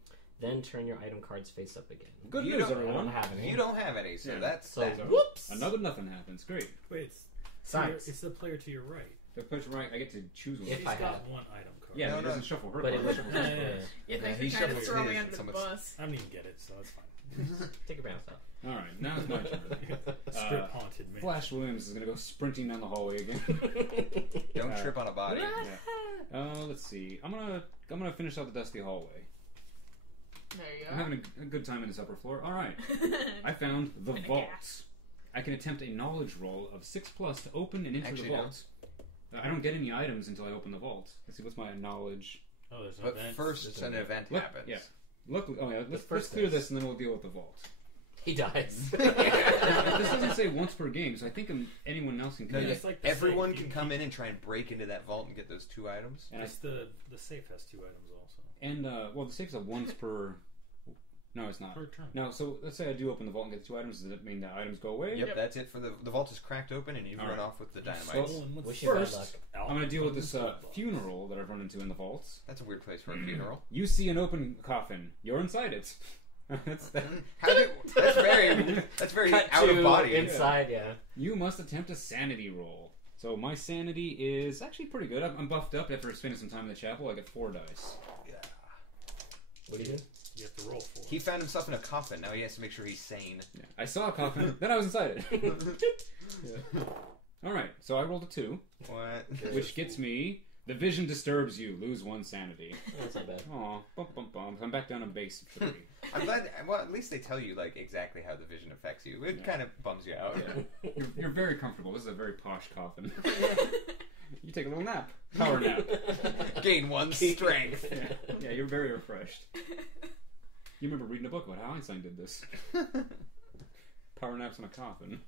Then turn your item cards face up again. Good You news, don't- I don't everyone. have any. You don't have any, so Yeah. that's So, that. whoops! Another nothing happens. Great. Wait, it's Science. It's the player to your right. The place right, I get to choose one. If She's I got have. 1 item card. Yeah, No, he no. doesn't shuffle her But it cards. would. Yeah, yeah, yeah. Yeah, thanks he for trying to shuffles throw his me and under the someone's- bus. I didn't even get it, so it's fine. Take your bounce out. Alright, now it's my turn. Script haunted me. Flash Williams is gonna go sprinting down the hallway again. Don't trip on a body. Yeah. Let's see. I'm gonna finish out the dusty hallway. There you I'm having a good time in this upper floor. Alright. go. I found the And a vault. gas. I can attempt a knowledge roll of 6+ to open and enter Actually, the no. vault. I don't get any items until I open the vault. Let's see, what's my knowledge? Oh, there's an But event. first, There's an an event Look, happens. yeah. Luckily, let's first clear is- this and then we'll deal with the vault. He dies. Now, this doesn't say once per game, so I think anyone else can No, come yeah, in. It's like the everyone safe. can You come in and try and break into that vault and get those 2 items. And, It's the safe has 2 items also. well, the safe's a once per... No, it's not. Per turn. No, so let's say I do open the vault and get the 2 items. Does that mean the items go away? Yep, that's it for the vault is cracked open and you All run right. off with the dynamite. Stolen with Wish you bad First, luck. I'm going to deal with this funeral that I've run into in the vault. That's a weird place for a funeral. You see an open coffin. You're inside it. That's That's very Cut out of to body. inside, yeah. You must attempt a sanity roll. So my sanity is actually pretty good. I'm buffed up after spending some time in the chapel. I get 4 dice. What do you do? You have to roll for it. He found himself in a coffin. Now he has to make sure he's sane. Yeah. I saw a coffin, then I was inside it. Alright, so I rolled a 2, What? which gets me The vision disturbs you. Lose 1 sanity. That's not bad. Aw, bump, bump, bump. I'm back down on base 3. I'm glad. Well, at least they tell you like exactly how the vision affects you. It kind of bums you out. Yeah. You're very comfortable. This is a very posh coffin. You take a little nap. Power nap. Gain 1 strength. Yeah, you're very refreshed. You remember reading a book about how Einstein did this. Power naps in a coffin.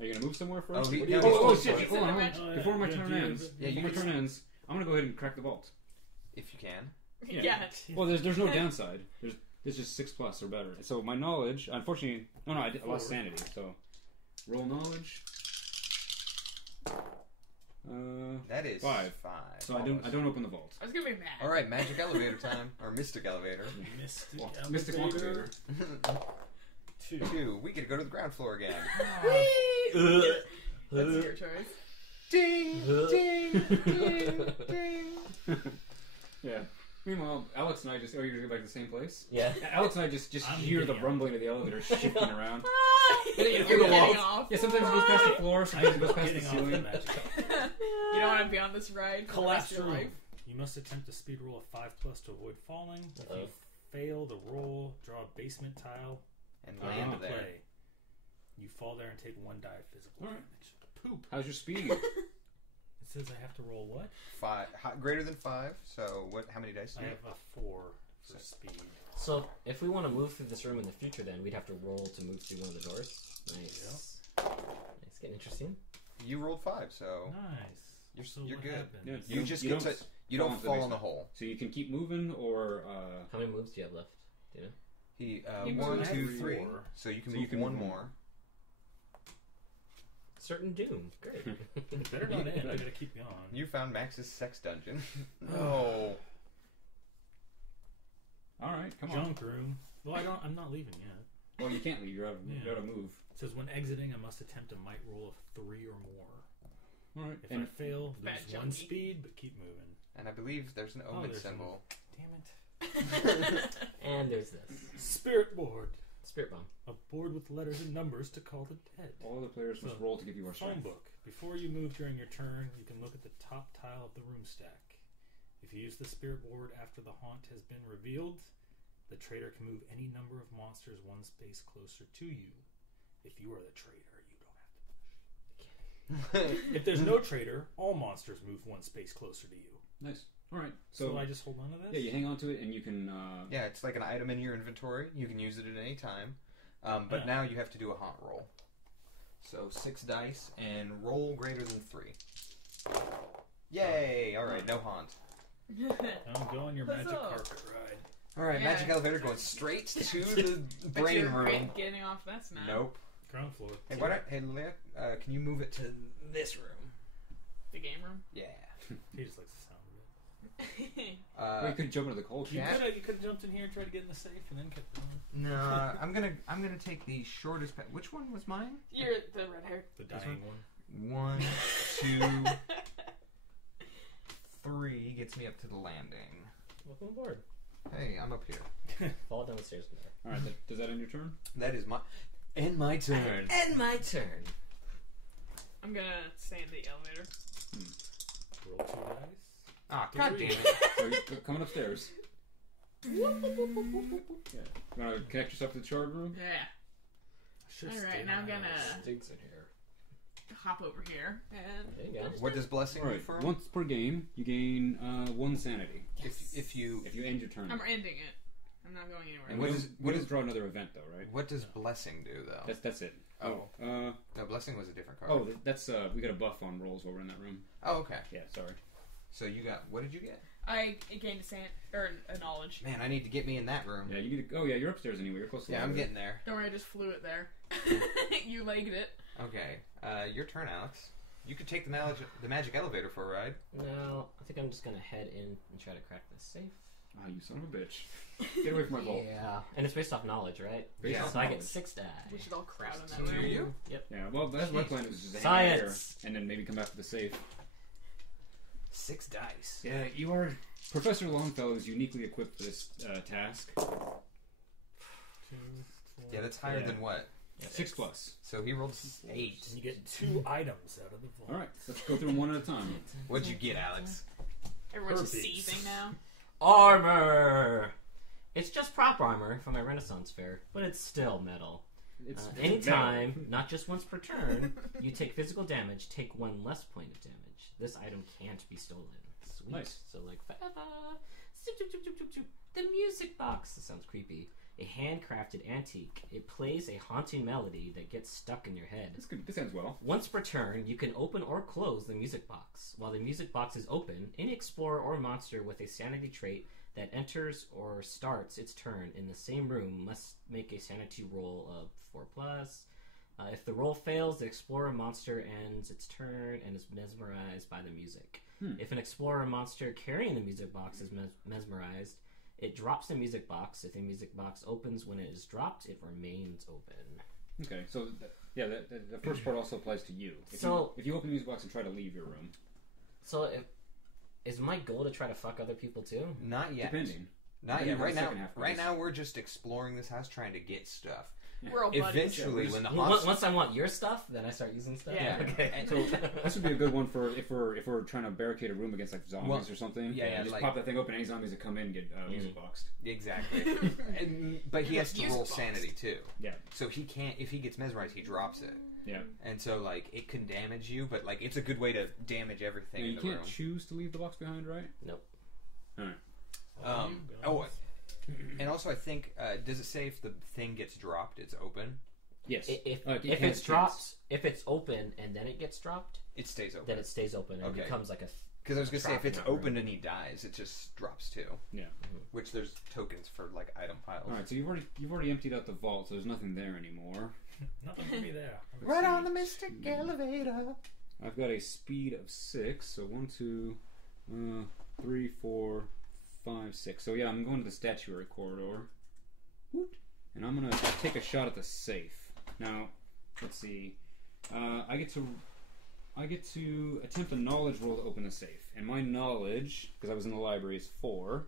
Are you going to move somewhere first? Oh, Shit. Hold on. Before my turn ends, I'm going to go ahead and crack the vault. If you can. Yeah. Well, there's no downside. There's just 6+ or better. So my knowledge, unfortunately, I lost sanity. So roll knowledge. That is 5. So I don't open the vault. I was gonna be mad. All right, magic elevator time or mystic elevator. Mystic elevator. 2. We get to go to the ground floor again. That's your choice. Ding, ding, ding, ding. Yeah. Meanwhile, Alex and I just... Oh, you're like the same place? Yeah. Alex and I just hear the rumbling of the elevator shifting around. You're getting off. Yeah, sometimes it goes past the floor, sometimes it goes past the ceiling. You don't want to be on this ride for the rest of your Collapse life. room. You must attempt a speed roll of 5+ to avoid falling. If you fail the roll, draw a basement tile And at the land end of there. play. You fall there and take 1 die of physical damage. Poop. How's your speed? It says I have to roll what? 5 greater than 5. So what? How many dice do I you have have? a 4 for speed. So if we want to move through this room in the future, then we'd have to roll to move through one of the doors. Nice. It's getting interesting. You rolled 5, so Nice. you're what good. happens? You just get to. You don't fall in the hole. So you can keep moving, or How many moves do you have left? Do you know? He You 1, moved 2, 3. 3. So you can So move you can one move more. Certain doom. Great. Better not end. I gotta keep going. You found Max's sex dungeon. No. all right, come on. Junk room. Well, I'm not leaving yet. Well, you can't leave. You're out of move. It says when exiting, I must attempt a might roll of 3 or more. All right, If I fail, Bad lose 1 junkie. speed, but keep moving. And I believe there's an omen there's symbol. Damn it. And there's this. Spirit board. Spirit bomb. A board with letters and numbers to call the dead. all the players must roll to give you more Phone strength. book. Before you move during your turn, you can look at the top tile of the room stack. If you use the spirit board after the haunt has been revealed, the traitor can move any number of monsters 1 space closer to you. If you are the traitor, you don't have to push. If there's no traitor, all monsters move 1 space closer to you. Nice. All right. So I just hold on to this? Yeah, you hang on to it, and you can. Yeah, it's like an item in your inventory. You can use it at any time. But now you have to do a haunt roll. So 6 dice and roll greater than 3. Yay! All right, no haunt. Now go on your magic Huzzah. carpet ride. All right, Yeah. magic elevator going straight to the But brain you're room. getting off. That's not. Nope. Ground floor. Hey, why don't, hey, Leah, can you move it to this room? The game room. Yeah. He just likes the sound of it. Or you could jump into the cold You chat. could have jumped in here and tried to get in the safe and then kept going. No, I'm gonna take the shortest. Which one was mine? You're the red hair. The dying one. 1, 2, 3 gets me up to the landing. Welcome aboard. Hey, I'm up here. Fall down the stairs from there. All right, does that end your turn? That is my turn. And my turn. I'm gonna stay in the elevator. Roll 2 dice. Ah, god damn it. So you're coming upstairs. Yeah. You want to connect yourself to the shard room? Yeah. All Alright, now I'm gonna Stinks in here. hop over here and. There you go. What does blessing All do right. for him? Once per game, you gain 1 sanity. If you If you end your turn. I'm ending it. I'm not going anywhere. And what we is- don't- what we is- don't draw another event though, right? what does blessing do though? That's it. Oh. Uh, No, blessing was a different card. oh, that's we got a buff on rolls while we're in that room. Oh, okay. Yeah, sorry. So you got what did you get? I gained a knowledge. Man, I need to get me in that room. Yeah, you need to. Oh yeah, you're upstairs anyway. You're close to. Yeah, the I'm elevator. getting there. Don't worry, I just flew it there. You legged it. Okay. Your turn, Alex. You could take the magic elevator for a ride. No, I think I'm just gonna head in and try to crack this safe. Ah, you son of a bitch! Get away from my vault. Yeah. And it's based off knowledge, right? Based Yeah. off So I get knowledge. 6 die. We should all crowd in that Do room. you? Yep. Yeah, well, that's my plan. Was just to hang out here Science. and then maybe come back to the safe. 6 dice. Yeah, you are. Professor Longfellow is uniquely equipped for this task. 2, 4. Yeah, that's higher Yeah. than what? 6+. So he rolled 8. And you get 2 items out of the vault. All right, let's go through them one at a time. What'd you get, Alex? Everyone's just Herpes. seething now. Armor! It's just prop armor from my Renaissance fair, but it's still metal. It's Anytime, not just once per turn, you take physical damage, take 1 less point of damage. This item can't be stolen. Sweet. Nice. So, like, forever. Zoop, zoop, zoop, zoop, zoop, zoop. The music box. This sounds creepy. A handcrafted antique. It plays a haunting melody that gets stuck in your head. This sounds well. Once per turn, you can open or close the music box. While the music box is open, any explorer or monster with a sanity trait that enters or starts its turn in the same room must make a sanity roll of 4+. If the roll fails, the explorer monster ends its turn and is mesmerized by the music. If an explorer monster carrying the music box is mesmerized, it drops the music box. If the music box opens when it is dropped, it remains open. Okay, so the first part also applies to you. If you open the music box and try to leave your room. So, is my goal to try to fuck other people too? Not yet. Depending. Not Depending yet. on the second half Right goes. now, we're just exploring this house, trying to get stuff. We're all buddies. Eventually, when the Well, haunts... once I want your stuff, then I start using stuff. Yeah. Okay. And- So this would be a good one for if we're trying to barricade a room against like zombies or something. yeah, Just like- pop that thing open. Any zombies that come in get music boxed. Exactly. But he has to Music roll box. sanity, too. Yeah. So he can't... If he gets mesmerized, he drops it. Yeah. And so, like, it can damage you, but, like, it's a good way to damage everything You in the can't room. choose to leave the box behind, right? Nope. All right. And also, I think, does it say if the thing gets dropped, it's open? Yes. If you if can't it's choose. dropped, if it's open and then it gets dropped, It stays open. then it stays open and Okay. becomes like a. Because I was going to say, if trap it's in that room. opened and he dies, it just drops too. Yeah. Which there's tokens for, like, item piles. All right. So you've already emptied out the vault, so there's nothing there anymore. Nothing for me there. Right on the mystic elevator. I've got a speed of 6, so 1, 2, 3, 4, 5, 6. So yeah, I'm going to the statuary corridor. Woot. And I'm gonna take a shot at the safe. Now, let's see. I get to attempt a knowledge roll to open the safe, and my knowledge, because I was in the library, is 4.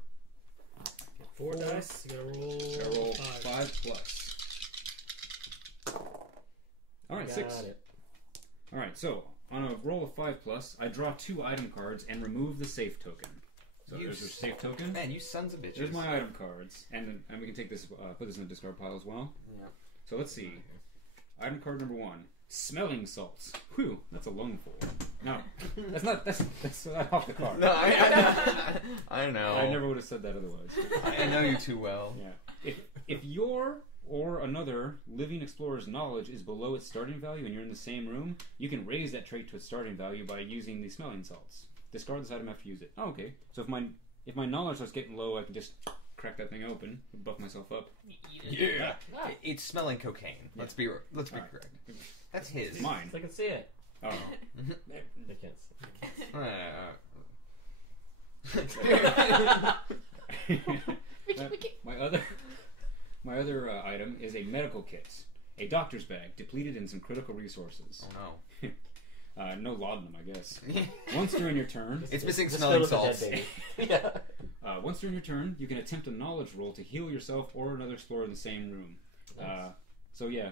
Get 4 dice. You gotta roll. I roll 5. 5+. All right, Got 6. it. All right, so on a roll of 5+, I draw 2 item cards and remove the safe token. So You there's your safe token. Man, you sons of bitches. There's my item cards, and we can take this, put this in the discard pile as well. Yeah. So let's see. Item card number 1: smelling salts. Whew, that's a lungful. No, that's not. That's off the card. No, I know. I never would have said that otherwise. I know you too well. Yeah. If your or another living explorer's knowledge is below its starting value and you're in the same room, you can raise that trait to its starting value by using the smelling salts. Discard this item after you use it. Oh, okay. So if my knowledge starts getting low, I can just crack that thing open, buff myself up. You eat it. Yeah. Ah, It's smelling cocaine. Let's be Alright. correct. That's his. It's mine. I can see it. Oh. They can't see. My other item is a medical kit, a doctor's bag depleted in some critical resources. Oh No laudanum, I guess. no. Once during your turn, It's missing Just smelling filled with salts. a dead baby. Yeah. once during your turn, you can attempt a knowledge roll to heal yourself or another explorer in the same room. Nice. So yeah,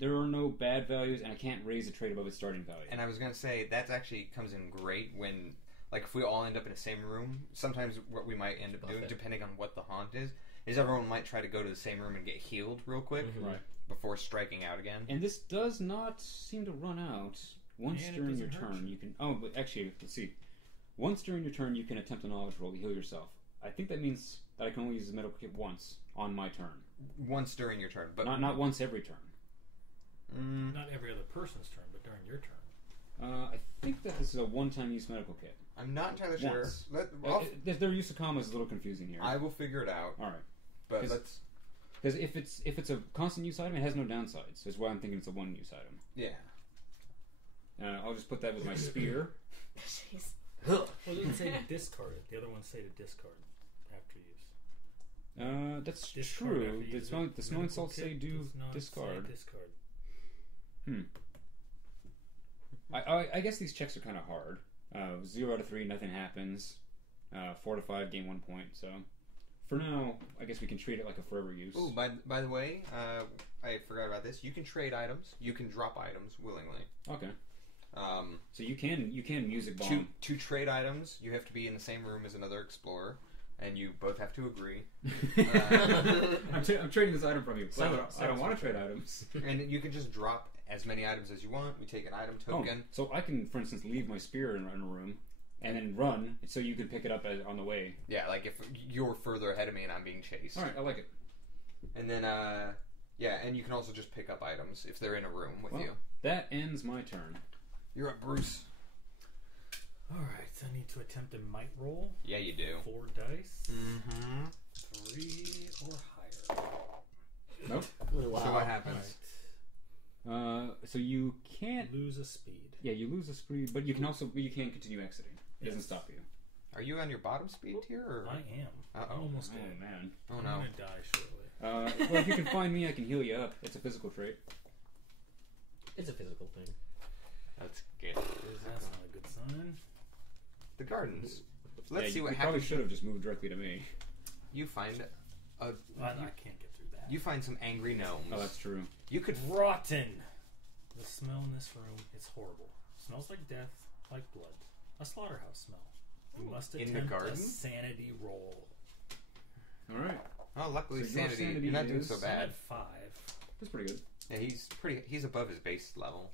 there are no bad values, and I can't raise a trait above its starting value. And I was gonna say that actually comes in great when, like, if we all end up in the same room. Sometimes what we might end up doing, Buffet. depending on what the haunt is everyone might try to go to the same room and get healed real quick Right. before striking out again. And this does not seem to run out. Once And it during your doesn't hurt turn, you. you can. Oh, but actually, let's see. Once during your turn, you can attempt a knowledge roll to heal yourself. I think that means that I can only use the medical kit once on my turn, Once during your turn, but not once every turn. Not every other person's turn, but during your turn. I think that this is a one-time use medical kit. I'm not entirely sure. Once. Well, Their use of comma is a little confusing here. I will figure it out. All right, But 'Cause- let's. because if it's a constant use item, it has no downsides. That's why I'm thinking it's a one-use item. Yeah. I'll just put that with my spear. Jeez. Well, it didn't say to discard it. The other ones say to discard after use. That's Discard true. after The use smelling, it. the smelling Medical salts say kit do does not say discard. discard. I guess these checks are kind of hard. 0 out of 3, nothing happens. 4 to 5, gain 1 point. So, for now, I guess we can treat it like a forever use. Ooh, by the way, I forgot about this. You can trade items. You can drop items willingly. Okay. So So you can music bomb. To trade items, you have to be in the same room as another explorer, and you both have to agree. I'm trading this item from you. But I don't want to trade items. And you can just drop as many items as you want. We take an item token. So I can, for instance, leave my spear in a room and then run, so you can pick it up on the way. Yeah, like if you're further ahead of me and I'm being chased. All right, I like it. And then, and you can also just pick up items if they're in a room with you. That ends my turn. You're up, Bruce. Alright, I need to attempt a might roll. Yeah, you do. 4 dice. Mm-hmm. 3 or higher. Nope. Wow. So what happens? So you can't Lose a speed. Yeah, you lose a speed, but you can continue exiting. It doesn't stop you. Are you on your bottom speed tier? Or? I am. Uh-oh. I'm almost Oh dead. man. Oh I'm no. gonna die shortly. Well, if you can find me, I can heal you up. It's a physical trait. It's a physical thing. That's good. That's not a good sign. The gardens. Let's see what you happens. probably should have just moved directly to me. You find I can't get through that. you find some angry gnomes. Oh, that's true. You could Rotten! The smell in this room, it's horrible. Smells like death, like blood. A slaughterhouse smell. You must In the attempt garden? a sanity roll. All right. Oh, luckily So your sanity. sanity You're not doing is- so I'm bad. at 5. That's pretty good. Yeah, he's above his base level.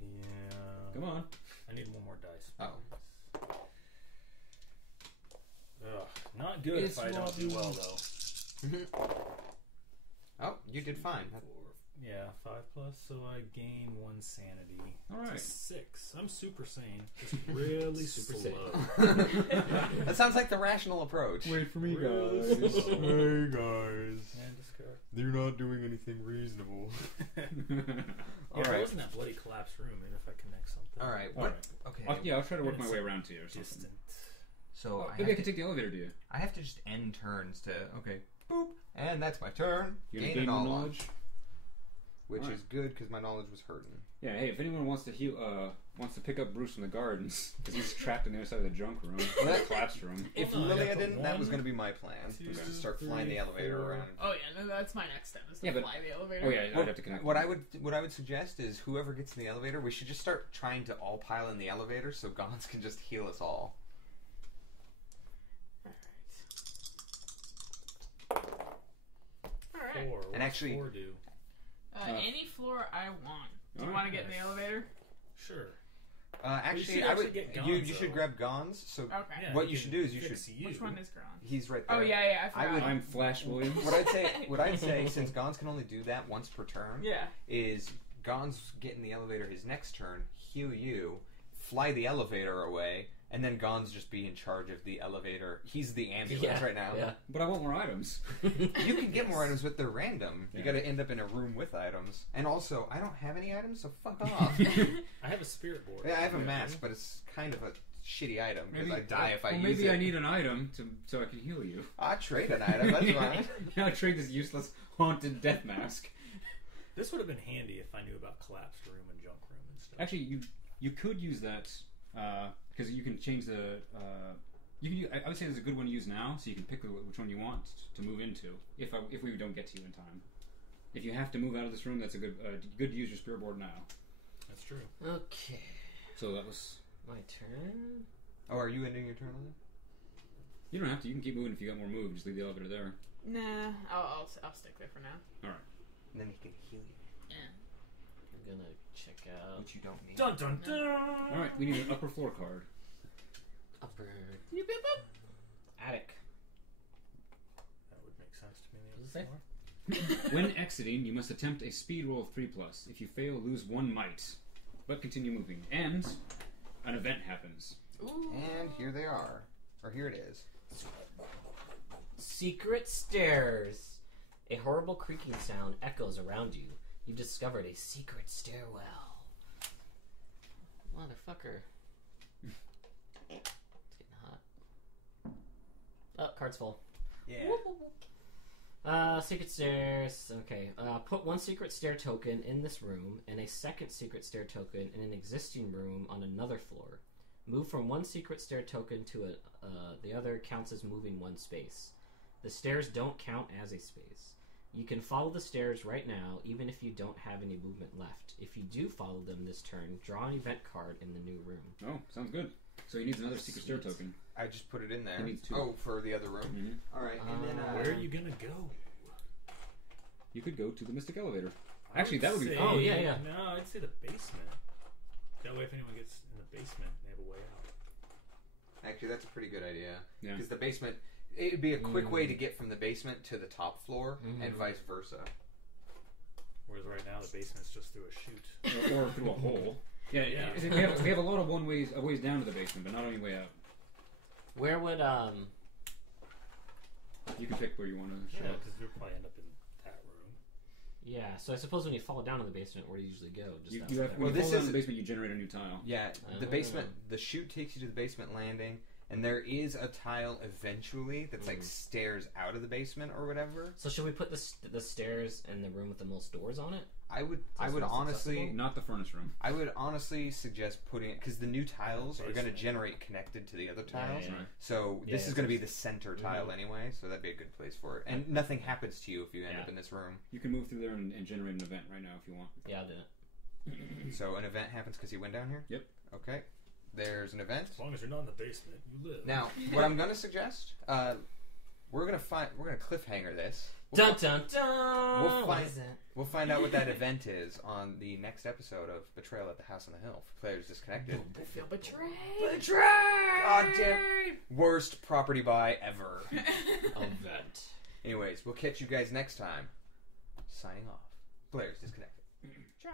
Yeah. Come on. I need one more dice. Oh. Ugh, not good It's if I don't do well though. Oh, you did fine. 4, yeah, 5 plus, so I gain 1 sanity. All right. It's a 6. I'm super sane. Just really Super slow. That sounds like the rational approach. Wait for me, Really guys. slow. Hey guys, And discard. you're not doing anything reasonable. Yeah, All if I right. was in that bloody collapsed room, and if I connect something. All right. All What? right. Okay. I'll try to work my It's way around to you or something. Distant. So Maybe I can take the elevator to you. I have to just end turns to boop, and that's my turn. You're gonna Gain gain it more all, knowledge. which Alright. is good because my knowledge was hurting. Yeah. Hey, if anyone wants to wants to pick up Bruce from the gardens because he's trapped on the other side of the junk room, the collapsed room. If Well, no, I Lilia got the didn't, that was 1, going to be my plan. Was to 2, start flying 3, the elevator 4. around. Oh yeah, no, that's my next step. Is to Yeah, but- fly the elevator. Oh yeah, I'd have to connect. What I would suggest is whoever gets in the elevator, we should just start trying to all pile in the elevator so Gons can just heal us all. All right. 4. And What's actually- 4 do? Any floor I want. Do you Alright. want to get in the elevator? Sure. Actually, should I would. actually get You Gons, should though. grab Gons. So Okay. Yeah, what he you can should do is you fix should. you. Which one is Gron? He's right there. Oh yeah, I I forgot. would- I'm Flash Williams. What I'd say, since Gons can only do that once per turn, Yeah. is Gons get in the elevator his next turn, heal you, fly the elevator away, and then Gons just be in charge of the elevator. He's the ambulance right now. Yeah. But I want more items. You can get more items, but they're random. You Yeah. got to end up in a room with items. And also, I don't have any items, so fuck off. I have a spirit board. Yeah, I have a Yeah. mask, but it's kind of a shitty item because Maybe I die if I well, use maybe it. I need an item so I can heal you. I trade an item. That's fine. Yeah, I trade this useless haunted death mask. This would have been handy if I knew about collapsed room and junk room and stuff. Actually, you could use that because you can change the. I would say there's a good one to use now, so you can pick which one you want to move into. If we don't get to you in time, if you have to move out of this room, that's a good to use your spirit board now. That's true. Okay. So that was. My turn. Oh, are you ending your turn on it? You don't have to. You can keep moving if you got more move. Just leave the elevator there. Nah, I'll stick there for now. All right. And then he can heal you, Yeah. I'm gonna check out which you don't need. Dun dun dun! All right. We need an upper floor card. upper Beep, beep, beep. attic. That would make sense to me. Does it say? When exiting, you must attempt a speed roll of 3+. If you fail, lose 1 might, but continue moving. And an event happens. Ooh. And here they are. Or here it is. Secret stairs. A horrible creaking sound echoes around you. You've discovered a secret stairwell. Motherfucker. It's getting hot. Oh, card's full. Yeah. Secret stairs. Okay. Put 1 secret stair token in this room and a 2nd secret stair token in an existing room on another floor. Move from 1 secret stair token to the other counts as moving 1 space. The stairs don't count as a space. You can follow the stairs right now, even if you don't have any movement left. If you do follow them this turn, draw an event card in the new room. Oh, sounds good. So he needs another secret stair token. I just put it in there. He needs 2. Oh, for the other room. Mm-hmm. All right, and then Where are you gonna go? You could go to the Mystic Elevator. I Actually, that would be say- fun. Oh, yeah. No, I'd say the basement. That way, if anyone gets in the basement, they have a way out. Actually, that's a pretty good idea. Yeah. Because the basement, it would be a quick way to get from the basement to the top floor, and vice versa. Whereas right now, the basement's just through a chute. Or through a hole. Yeah, Yeah. We have a lot of ways down to the basement, but not any way out. Where would You can pick where you want to show Yeah, up. because we'll probably end up in that room. Yeah, so I suppose when you fall down in the basement, where do you usually go? Just You outside have, there? when Well, you this fall down is- in the basement, you generate a new tile. Yeah, the basement, the chute takes you to the basement landing, and there is a tile eventually that's like stairs out of the basement or whatever. So should we put the stairs in the room with the most doors on it? I would That's honestly, accessible? Not the furnace room. I would honestly suggest putting it because the new tiles are going to Basement. generate connected to the other tiles. Yeah. Right. So Yeah, this is going to be the it's- center tile anyway, so that'd be a good place for it. And nothing happens to you if you end up in this room. You can move through there and generate an event right now if you want. Yeah, I'll do it. So an event happens because you went down here? Yep. Okay. There's an event. As long as you're not in the basement, you live. Now, what I'm going to suggest, we're going to cliffhanger this. Dun dun dun! We'll What find- is it? We'll find out what that event is on the next episode of Betrayal at the House on the Hill for Players Disconnected. I feel betrayed. God damn. Worst property buy ever. Event. Anyways, we'll catch you guys next time. Signing off. Players Disconnected. Ciao.